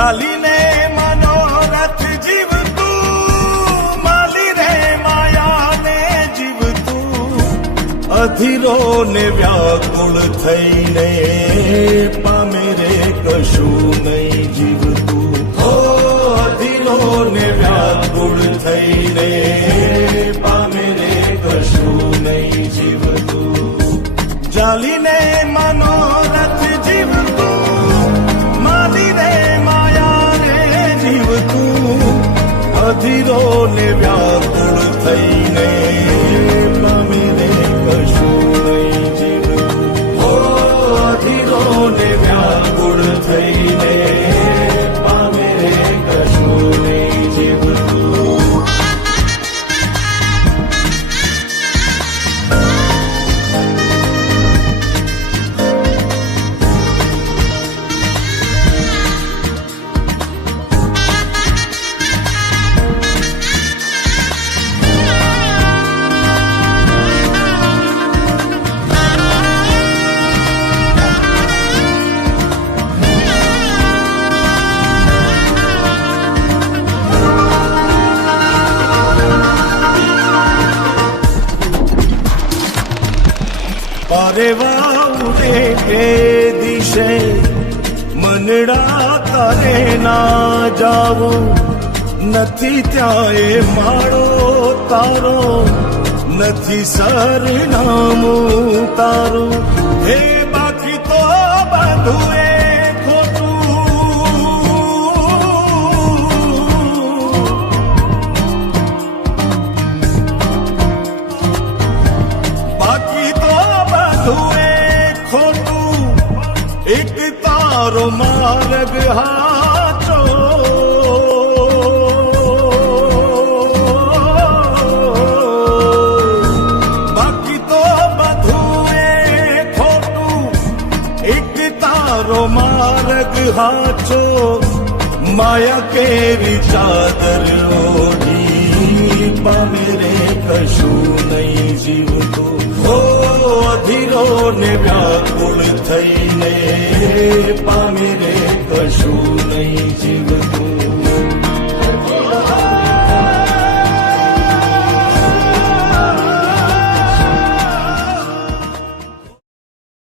ચાલીને મનોરથ જીવતું, માલી રે માયાને જીવતું, અધીરો ને વ્યાકુળ થઈને પામે રે કશું નહીં જીવતું. હો અધીરો ને વ્યાકુળ થઈને પામે રે કશું નહીં જીવતું. ચાલીને મનોરથ જીવતું, માલી રે માયાને જીવતું, અધીરો ને વ્યાકુળ થઈને પામે રે કશું નહીં જીવતું. હો અધીરો ને વ્યાકુળ થઈને પામે રે કશું નહીં જીવતું. પારેવા ઉડે કે દિશે મનડા તારે ના જાવું, નથી ત્યાં એ માળો તારો, નથી સરનામું તારું. હે બાકી તો બધું એ એક તારો માર્ગ હાચો, બાકી તો બધું એ ખોટું. એક તારો માર્ગ હાચો, માયા કેરી ચાદર ઓઢી પામે રે કશું નહીં જીવતું. હો અધીરો ને